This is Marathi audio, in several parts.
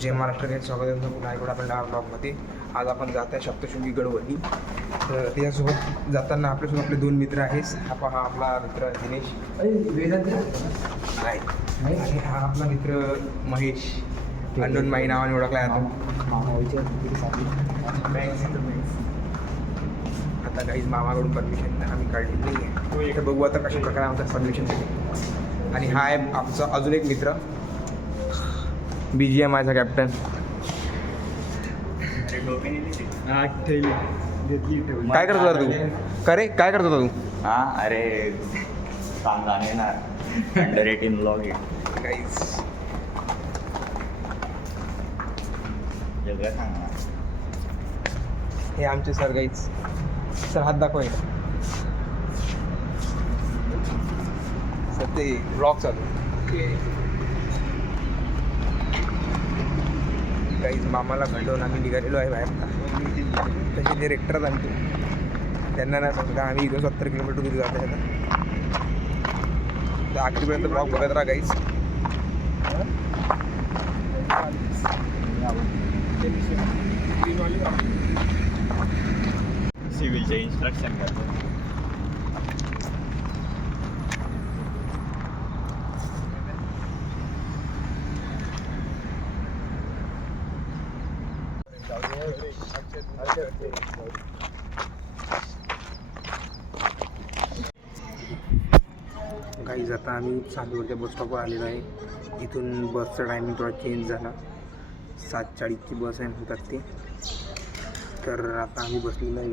जय महाराष्ट्र काही स्वागत आहे तुमचं पुन्हा एकदा आपल्या ब्लॉगमध्ये. आज आपण जात आहे सप्तशृंगी गडवरती. तर त्याच्यासोबत जाताना आपल्यासोबत आपले दोन मित्र आहेत. हा आपला मित्र दिनेश नाही, आणि हा आपला मित्र महेश, अननोन माई नावाने ओळखला जातो. आता काहीच मामाकडून परमिशन आम्ही काढली नाही आहे, तर बघू आता कशा प्रकारे आमचं परमिशन देते. आणि हा आहे आमचा अजून एक मित्र BGMI चा कॅप्टन. काय करतो होता तू? काय करत होता तू? हां, अरे सांगा ना, अंडर 18 ब्लॉग आहे गाईज. सगळं सांगा. हे आमचे सर गाईज. सर हात दाखवाय सर, ते ब्लॉग चालू काहीच. मामाला भेटवून आम्ही निघालेलो आहे बाहेर. तसे डिरेक्टर आमचे, त्यांना नाही सांगता आम्ही इथून 70 किलोमीटर दूर जात आहे. तर आखरीपर्यंत ब्लॉग बघत राहा गाईज. सिव्हिलचे इन्स्ट्रक्शन करतो. गाईज आता आम्ही चांदवडच्या बस स्टॉपवर आलेलो आहे. इथून बसचा टायमिंग थोडा चेंज झाला. 7:40ची बस आहे होतात ते. तर आता आम्ही बसलेलो आहे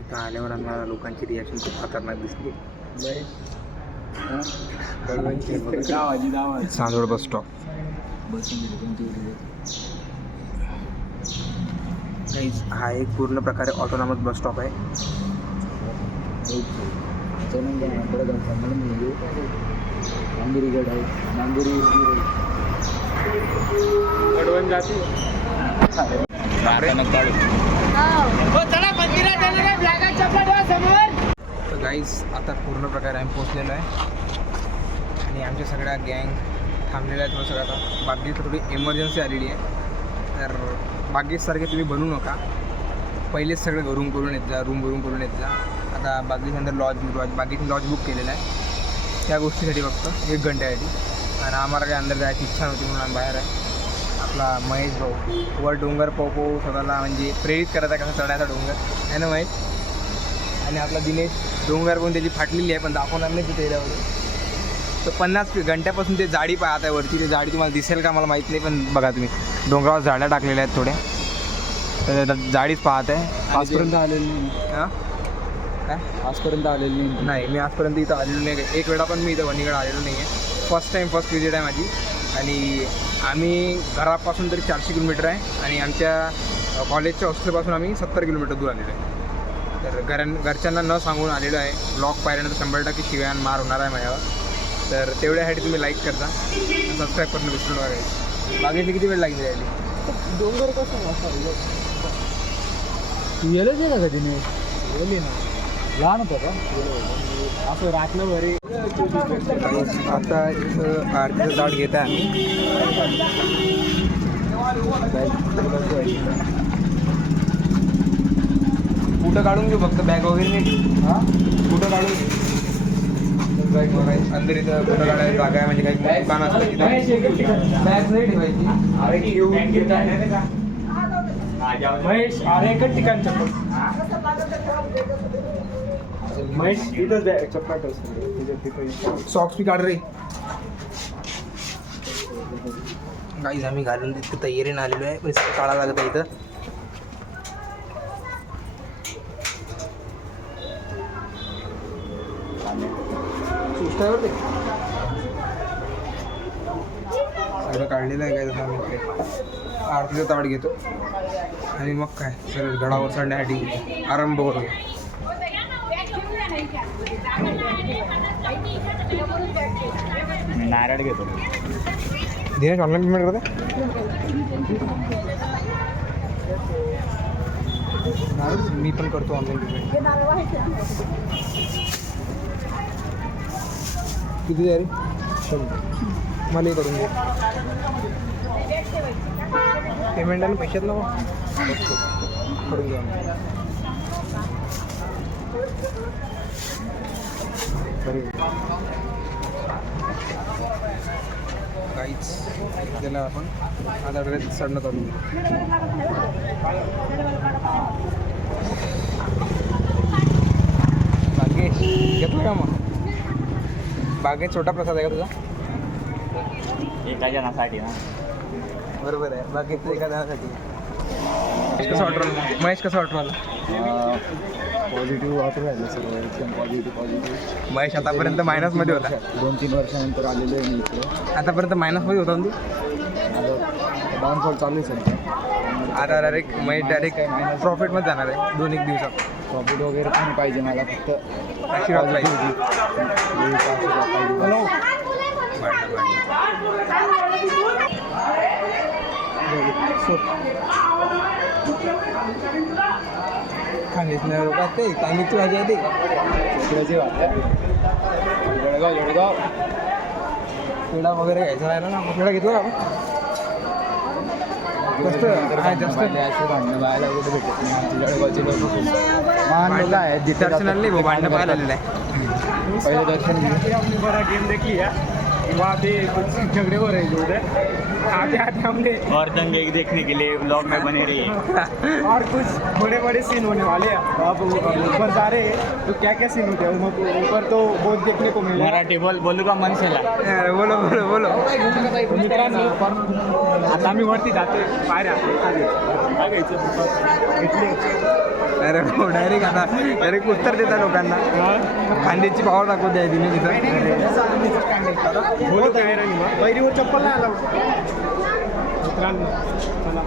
इथं आल्यावर आम्हाला लोकांची रिॲक्शन खूप खतरनाक दिसली. Chandwad bus stop. गाईज हा एक पूर्ण प्रकारे ऑटोनॉमस बस स्टॉप आहे. तर गाईज आता पूर्ण प्रकारे आम्ही पोचलेलो आहे आणि आमच्या सगळ्या गँग थांबलेल्या आहेत. थोडं सगळं आता बागेत थोडी इमर्जन्सी आलेली आहे. तर बागेतसारखे तुम्ही बनवू नका. पहिलेच सगळं रूम करून येत जा, येत जा. आता बागेच्या अंदर बागेची लॉज बुक केलेला आहे त्या गोष्टीसाठी, फक्त 1 घंट्यासाठी. आणि आम्हाला काही अंदर जायची इच्छा नव्हती म्हणून आम्ही बाहेर आहे. आपला महेश भाऊ वर डोंगर पाहू स्वतःला म्हणजे प्रेरित करत आहे कसं चढायचा डोंगर आहे ना महेश. आणि आपला दिनेश डोंगर पण त्याची फाटलेली आहे, पण दाखवणार नाही तिथे एरियावर. तर 50 घंट्यापासून ते जाडी पाहत आहे वरती. ते जाडी तुम्हाला दिसेल का मला माहीत नाही, पण बघा तुम्ही डोंगरावर झाड्या टाकलेल्या आहेत थोड्या, तर जाडीच पाहत आहे. आजपर्यंत आलेली नाही. हां काय आजपर्यंत आलेली नाही, मी आजपर्यंत इथं आलेलो नाही. एक वेळा पण मी इथं वणीकडे आलेलो नाही आहे. फर्स्ट विजिट आहे माझी. आणि आम्ही घरापासून तरी 400 किलोमीटर आहे आणि आमच्या कॉलेजच्या हॉस्टेलपासून आम्ही 70 किलोमीटर दूर आलेलो आहे. तर घरच्यांना न सांगून आलेलो आहे. ब्लॉग पाहिल्यानंतर 100% शिव्यान मार होणार आहे माझ्यावर. तर तेवढ्यासाठी तुम्ही लाईक करता, सबस्क्राईब करणं विसरू नका. बागेची किती वेळ लागली राहिली? डोंगर कसं तू येलच आहे का कधी? येली ना, लहान होतं का असं राखलं बरे. आता इथं आरतीचं झाड घेत आहे आम्ही. कुठं काढून घेऊ, फक्त बॅग वगैरे नाही. हां, कुठं काढून घेऊ अंदर. इथं कुठं काढायला जागा आहे म्हणजे काही दुकान असतं तिथं बॅग नाही ठेवायची. महेश अरे एकच ठिकाण चप्पल. महेश इथंच चप्पल सॉक्स बी काढ रे. गाईज आम्ही घालून तिथं तयारीनं आलेलो आहे, पण काढा लागत आहे इथं. सुस्तावर ते सगळं काढलेलं आहे. काय आम्ही आरतीचं ताट घेतो आणि मग काय सगळं गडावर चढण्यासाठी आरंभ करू. नारळ घेतो. दिनेश ऑनलाईन पेमेंट करते. मी पण करतो ऑनलाईन पेमेंट. किती द्या रे? मला करून दे. पेमेंट आणि पैशात ना करून घेऊ काहीच त्याला आपण आता ड्रेस चढणं चालू बागेश घेतलं का मग बागेत छोटा प्रसाद आहे का तुझा एका जणासाठी ना बरोबर आहे बागेत एका जणासाठी कसं वाटलं महेश कसं वाटलं पॉझिटिव्ह वाटू राहिलं सर्व एकदम पॉझिटिव्ह महेश आतापर्यंत मायनसमध्ये होता 2-3 वर्षानंतर आलेलो आहे मी इकडे आतापर्यंत मायनसमध्ये होता ना आता डाऊनफॉल चालू आहे सध्या आता डायरेक्ट महेश डायरेक्ट प्रॉफिटमध्ये जाणार आहे 2-1 दिवसात प्रॉफिट वगैरे पण पाहिजे मला फक्त आशीर्वाद पाहिजे हॅलो खाण्याच्या लोकात ते तांदूळची भाजी आहे ते इकडेची वाटतं जळगाव पेढा वगैरे घ्यायचा राहिला ना पेढा घेतो का आपण जास्त भांडणं पाहायला कुठे भेटत नाही आमची जळगावचे लोक खूप महान लोक आहेत दर्शनाला नाही भाऊ भांडणं पाहायला आलेलं आहे पहिले दर्शन घेऊ हमने बड़ा गेम देख लिया वहाँ पे कुछ झगड़े हो रहे थे उधर आते आते हमने और दंगे देखने के लिए ब्लॉग में बने रहिए और कुछ बड़े बड़े सीन होने वाले हैं अब ऊपर जा रहे हैं तो क्या क्या सीन होते हैं ऊपर तो बहुत देखने को मिला मराठी बोलू का मनसेला अरे बोलो बोलो बोलो मित्रांनो आता आम्ही वरती जातोय बाहेर अरे हो डायरेक्ट आता डायरेक्ट उत्तर देता लोकांना खांद्याची पावर दाखवते आहे तिने तिथं बोलत आहे रे बैरीवर चप्पल नाही आला मित्रांनो चला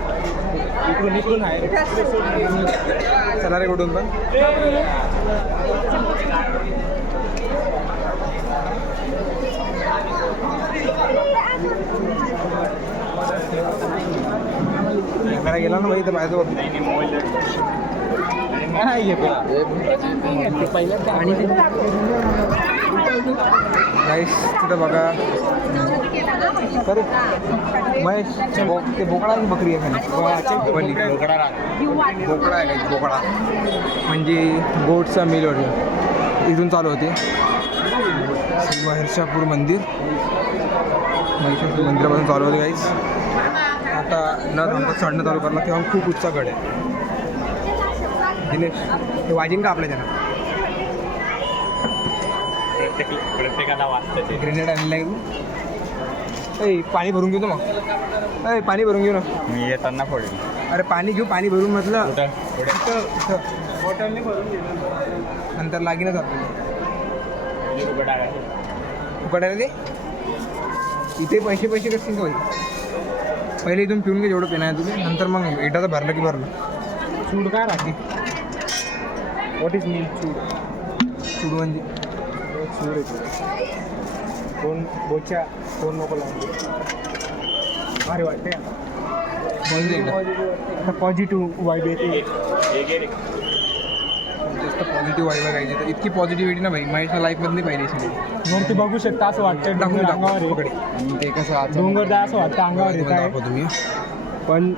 इकडून इकडून आहे चला रे कुठून पण कॅमेरा गेला ना भाई तर पाहिजे होत गाईस तिथं बघा अरे महेश ते बोकडा आहे बकरी आहे खाली बोकडा आहे गाईस बोकडा म्हणजे गोटचा मिल वगैरे इथून चालू होते श्री महिषापूर मंदिर महिषापूर मंदिरापासून चालू होते गाईस आता न थांबत चढणं चालू करणार तेव्हा खूप उत्साह गड आहे दिनेश हे वाजिन का आपल्या त्यांना प्रत्येकाला वाचतं ते ग्रेनेड आणलेलं आहे तू ऐ पाणी भरून घेऊ ना मग ऐ पाणी भरून घेऊ ना मी येताना फोडेल अरे पाणी घेऊ पाणी भरून म्हटलं कुठं पुढे हॉटेलने भरून दिलं नंतर लागीनच आपल्याला फुकटायला दे इथे पैसे पैसे कसं का पाहिजे पहिले इथून पिऊन घे जेवढं पिणं आहे तुम्ही नंतर मग एटाचं भरलं की भरलं चूड काय राहते व्हॉट इज मीन चूड चूड म्हणजे चूड आहे कोण बोच्या कोण नको लावून भारी वाटते बोल एकदा आता पॉझिटिव्ह वाईब येते जास्त पॉझिटिव्ह व्हायला पाहिजे तर इतकी पॉझिटिव्हिटी ना भाई माझ्या लाईफमधली पाहिजे असेल वरती बघू शकता असं वाटतं दाखवून डोंगर अंगावर दाखव आहे. आणि ते कसं डोंगर जा असं वाटतं अंगावर येत आहे दाखव तुम्ही पण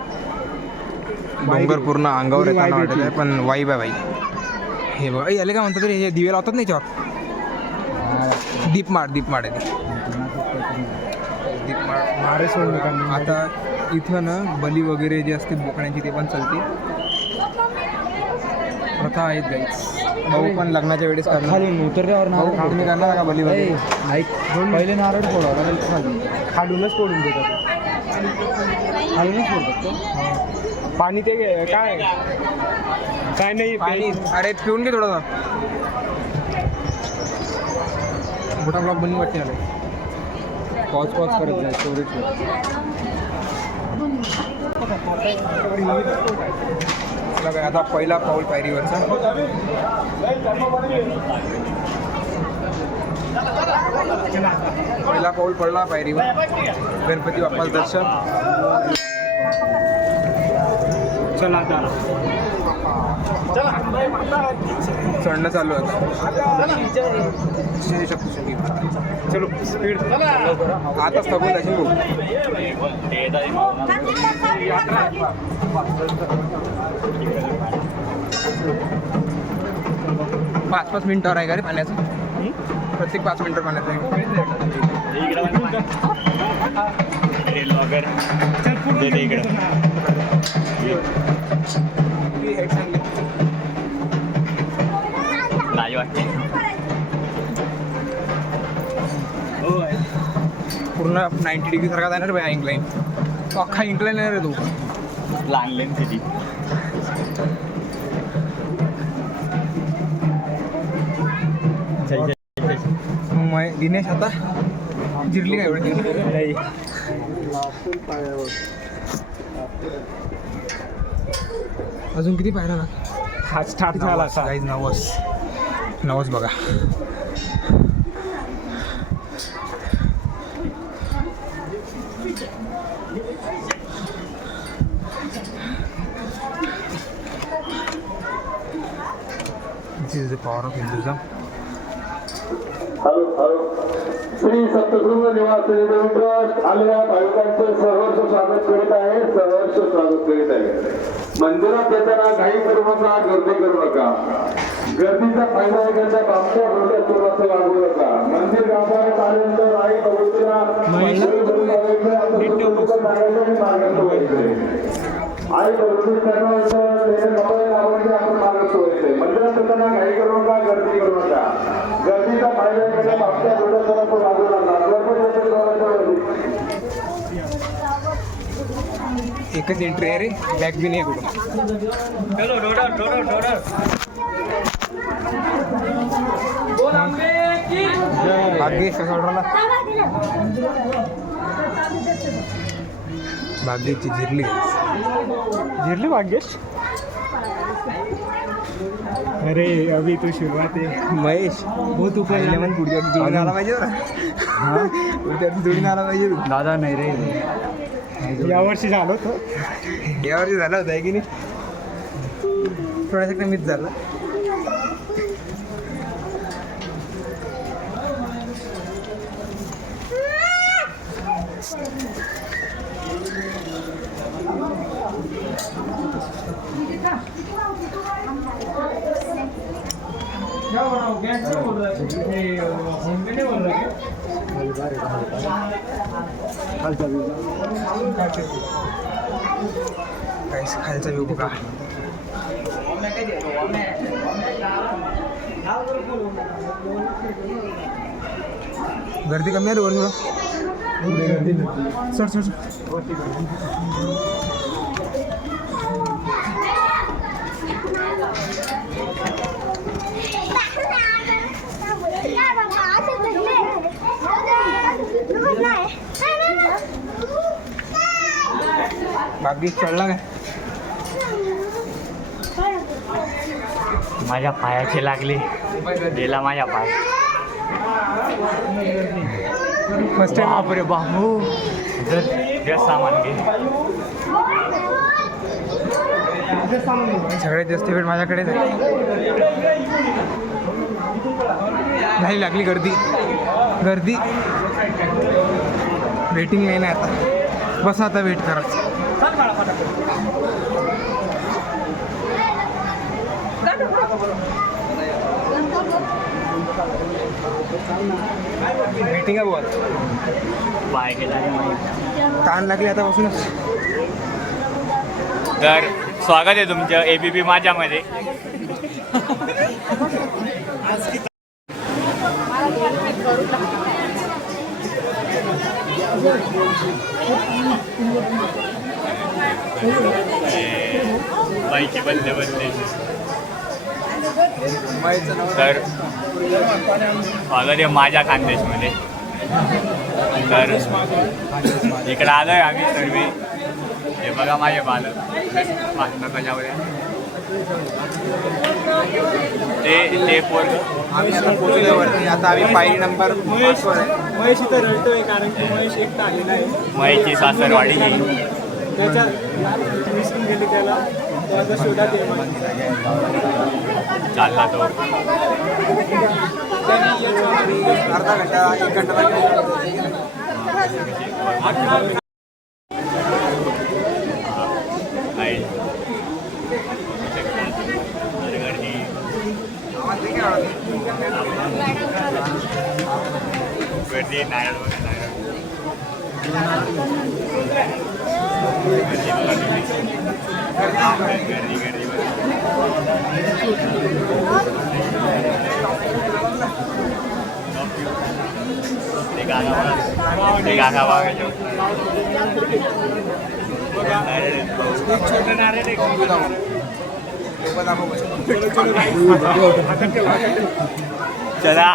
डोंगर पूर्ण अंगावर येताना वाटत आहे पण वाईब आहे भाई हे बघा याले काय म्हणतात रे हे दिवे लावतात नाही याच्यावर दीपमाळ आहे ती दीपमाळ मारे सोडून नका. आता इथं ना बली वगैरे जे असते बोकड्यांची ते पण चालते प्रथा आहेत गाईच भाऊ पण लग्नाच्या वेळेस करणार खाली उतरल्यावर भाऊ तुम्ही करणार का बली वगैरे ऐक पहिले नारळ फोडावा खाली खालूनच पडून देतात खालूनच फोडतात का? पाणी ते काय काय नाही पाणी अरे पिऊन घे थोडंसं मोठा ब्लॉग बनवून वाटते आलं पॉज करत नाही स्टोरेज चला काय आता पहिला पाऊल पायरीवरचा पहिला पाऊल पडला पायरीवर गणपती बाप्पाचं दर्शन चला आता चढणं चालू होतं जय शक्ती चलो स्पीड आताच थकून जाशील भाऊ 5-5 मिनिटावर आहे का रे पाण्याचं प्रत्येक 5 मिनिटं पाण्याचं आहे नाही वाटते पूर्ण 90 डिग्री सारखा जाणार भाई इंक्लाइन तो अख्खा इंक्लाइन आहे रे तू लहान लेन किती मग दिनेश आता जिरली काय एवढी नाही अजून किती पायऱ्या ना हा स्टार्ट झाला असा. काहीच 9 बघा This is the power of Hinduism. Shri Saptashrung निवास ट्रस्ट आलेल्या भाविकांचे सहर्ष स्वागत करीत आहे मंदिरात येताना घाई करू नका गर्दी करू नका गर्दीचा फायदा घेण्याच्या आमच्या डोक्यात थोडासा लागू नका मंदिर गाभाऱ्यात आल्यानंतर आई भगवतीला आई भगवती आपण मागत व्हायचे मंदिरात येताना घाई करू नका गर्दी करू नका गर्दीचा फायदा घेण्याच्या आमच्या डोक्यात थोडासा लागू नका एकच एंट्री आहे रे बॅक बी नाही कुठून भाग्येश कसा ऑर्डरला भाग्येशची झिरली भाग्येश अरे अभी तो शुरुआत है महेश हो तू पहिले पण पुढच्या जोडून आला पाहिजे बरं पुढच्या जोडून आला पाहिजे दादा नाही रे यावर्षी झालं होतं यावर्षी झाला होता आहे की नाही थोड्यासाठी मिस झाला खालचा व्ह्यू बघा गर्दी कमी आहे रे वर थोडं सर बाकी चढला काय माझ्या पायाची लागली गेला माझ्या पाय फर्स्ट टाइम बापरे बाबू जर सामान घे सगळ्यात जास्त वेळ माझ्याकडेच आहे नाही लागली गर्दी वेटिंग नाही ना आता बस आता वेट करा वेटिंग आहे बोल पाय गेला ताण लागली आता बसूनच तर स्वागत आहे तुमचं ABP माझ्यामध्ये बाईचे बदले तर स्वागत आहे माझ्या खानदेशमध्ये तर इकडे आलो आहे आम्ही सर्व हे बघा माझे बालक कशावर ते पोरग आम्ही आता पोहोचल्यावरती आता आम्ही पायरी नंबर 5 वर आहे महेश इथं रडतोय कारण की महेश एकटा आलेला आहे मयची सासरवाडी त्याच्या विसरून गेली त्याला तो आता शोधात आहे चालला तो अर्धा घंटा 1 घंटा चला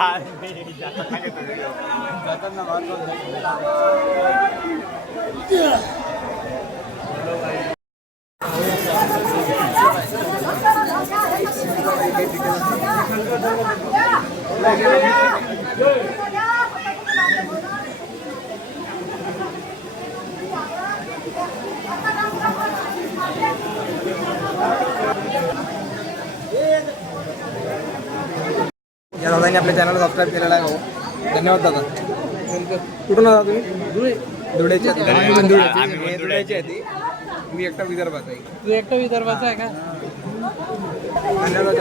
या दादांनी आपल्या चॅनलला सबस्क्राईब केलेला आहे भाऊ. धन्यवाद दादा. कुठून आला तुम्ही? धुळ्याची धुळ्याची आहे ती. मी एकटा विदर्भाचा आहे. तू एकटा विदर्भाचा आहे का? धन्यवाद.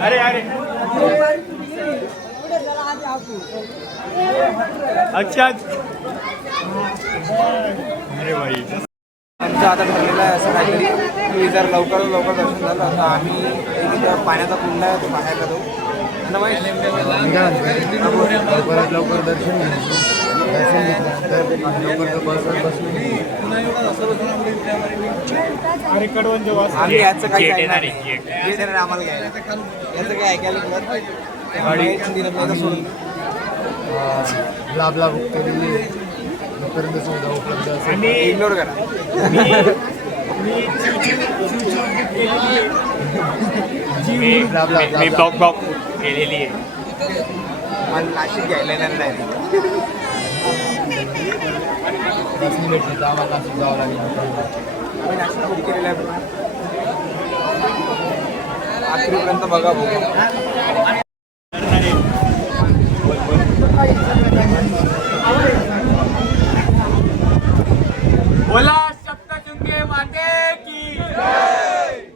अरे अरे अच्छा अरे भाई आमचं आता ठरलेलं आहे असं काहीतरी की जर लवकर दर्शन झालं तर आम्ही इथं पाण्याचा कुंड आहे तो बाहेरला जाऊ. लवकर दर्शन आम्ही याचं काही ऐकणार नाही. गेट येणार आम्हाला घ्यायला याचं काही ऐकायला मिळत सोडून ब्ला बुक केलेली पर्यंत सुविधा उपलब्ध असेल. इग्नोर करा. मी ब्लॉक केलेली आहे. मला नाशिक घ्यायला येणार नाही. बसनी भेटली तर आम्हाला नाशिक जावं लागेल. आम्ही नाशिक बुक केलेलं आहे. आखरीपर्यंत बघा भाऊ. बोला सप्तशृंगी माते की अरे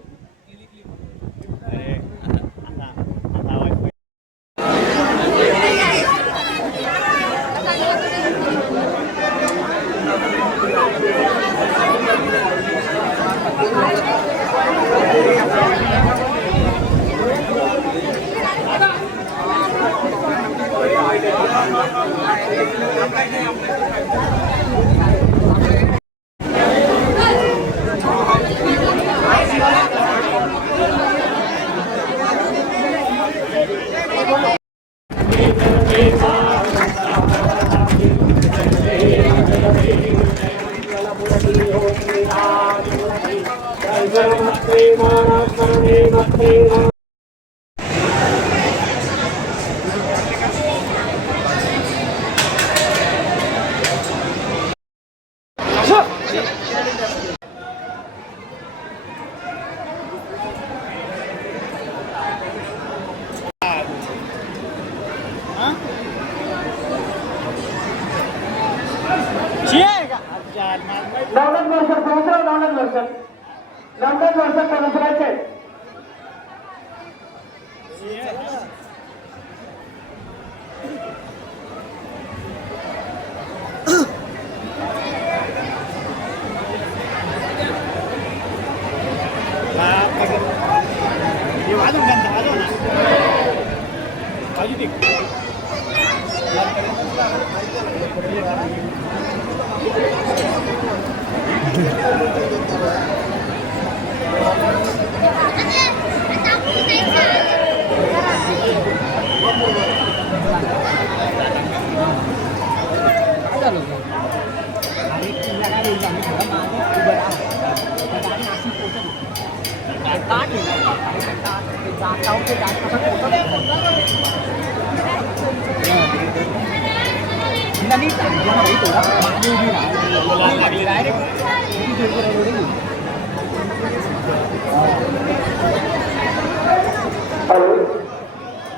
Thank you.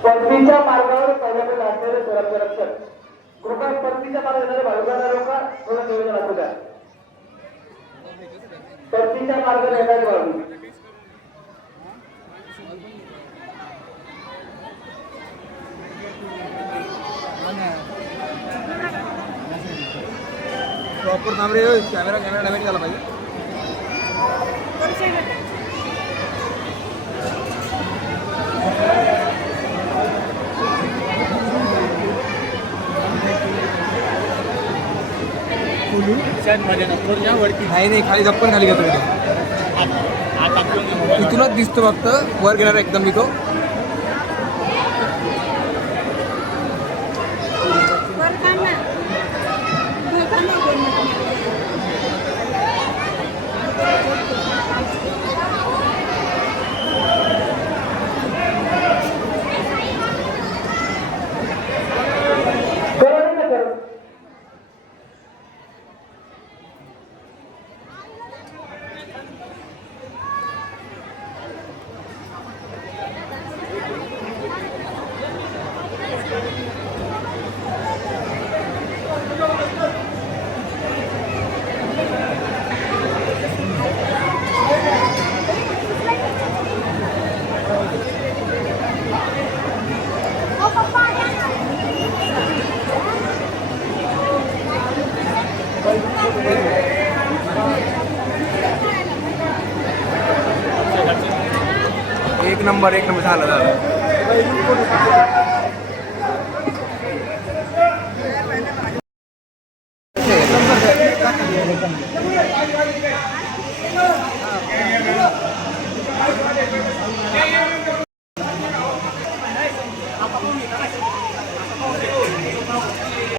परतीच्या मार्गावर पहिल्यांदा असलेले सुरक्षा रक्षक कृपया परतीच्या मार्गाने भाविकांना लोक थोडं नियोजन असू द्या. परतीच्या मार्गाने येणारे भाविक प्रॉपर थांब रे कॅमेरा डॅमेज झाला पाहिजे. नाही नाही खाली जप्पन खाली घेतो इथूनच दिसतो फक्त वर घेणार एकदम मी तो. एक नंबर झालं झालं.